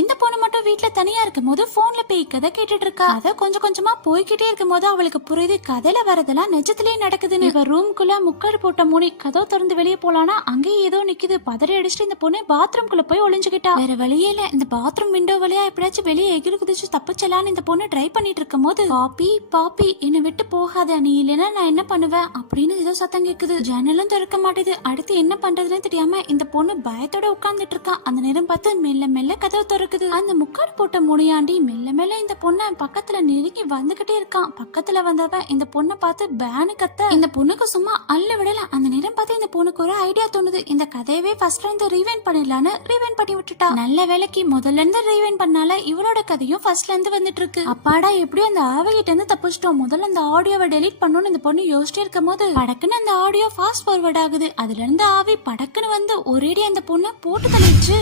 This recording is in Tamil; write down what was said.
இந்த பொண்ணு மட்டும் வீட்டுல தனியா இருக்கும் போது போன்ல பேய் கதை கேட்டுட்டு இருக்கா. அத கொஞ்சம் கொஞ்சமா போய்கிட்டே இருக்கும் போது அவளுக்கு புரியுது கதையில வரதெல்லாம் நிஜத்திலேயே நடக்குதுன்னு. இவ ரூம்குள்ள முக்காடு போட்ட மூடி கதவு திறந்து வெளியே போலானா அங்கேயே ஏதோ நிக்குது. பதறி அடிச்சுட்டு இந்த பொண்ணு பாத்ரூம்குள்ள போய் ஒளிஞ்சுக்கிட்டா. வேற வழியே இல்ல, இந்த பாத்ரூம் விண்டோ வழியா எப்படியாச்சும் வெளியே எகிரி குதிச்சு தப்பிச்சலான்னு இந்த பொண்ணு ட்ரை பண்ணிட்டு இருக்கும் போது பாப்பி பாப்பி என்னை விட்டு போகாத, நீ இல்லைன்னா நான் என்ன பண்ணுவேன் அப்படின்னு ஏதோ சத்தம் கேக்குது. ஜன்னலும் திறக்க மாட்டேது. அடுத்து என்ன பண்றதுன்னு தெரியாம இந்த பொண்ணு பயத்தோட உட்கார்ந்துட்டு இருக்கா. அந்த நேரம் பார்த்து மெல்ல மெல்ல கதவு திறக்குது. அந்த முக்காடு போட்ட முனியாண்டி மெல்ல மெல்ல இந்த பொண்ணை பக்கத்துல நெருங்கி வந்துகிட்டே இருக்கான். பக்கத்துல வந்தவன் இந்த பொண்ணை பார்த்து பேனு கத்த இந்த பொண்ணுக்கு சும்மா அள்ள விடல. அந்த நேரம் பார்த்து இந்த பொண்ணுக்கு ஒரு ஐடியா தோணுது. இந்த கதையவே ஃபர்ஸ்ட்ல இருந்து ரீவைண்ட் பண்ணிடலான்னு ரீவைண்ட் பண்ணி விட்டுட்டா. நல்ல வேலைக்கு முதல்ல இருந்து ரீவைண்ட் பண்ணால இவளோட கதையும் ஃபர்ஸ்ட்ல இருந்து வந்துட்டு இருக்கு. அப்பாடா எப்படியும் அந்த ஆவகிட்ட இருந்து தப்பிச்சிட்டோம். முதல்ல அந்த ஆடியோவை டெலீட் பண்ணணும்னு இந்த பொண்ணு யோசிச்சிட்டே இருக்கும் போது படக்குன்னு அந்த ஆடியோ ஃபாஸ்ட் ஃபார்வர்ட் ஆகுது. அதுல இருந்து ஆவி படக்குன்னு வந்து ஒரேடி அந்த பொண்ணை போட்டு தள்ளிடுச்சு.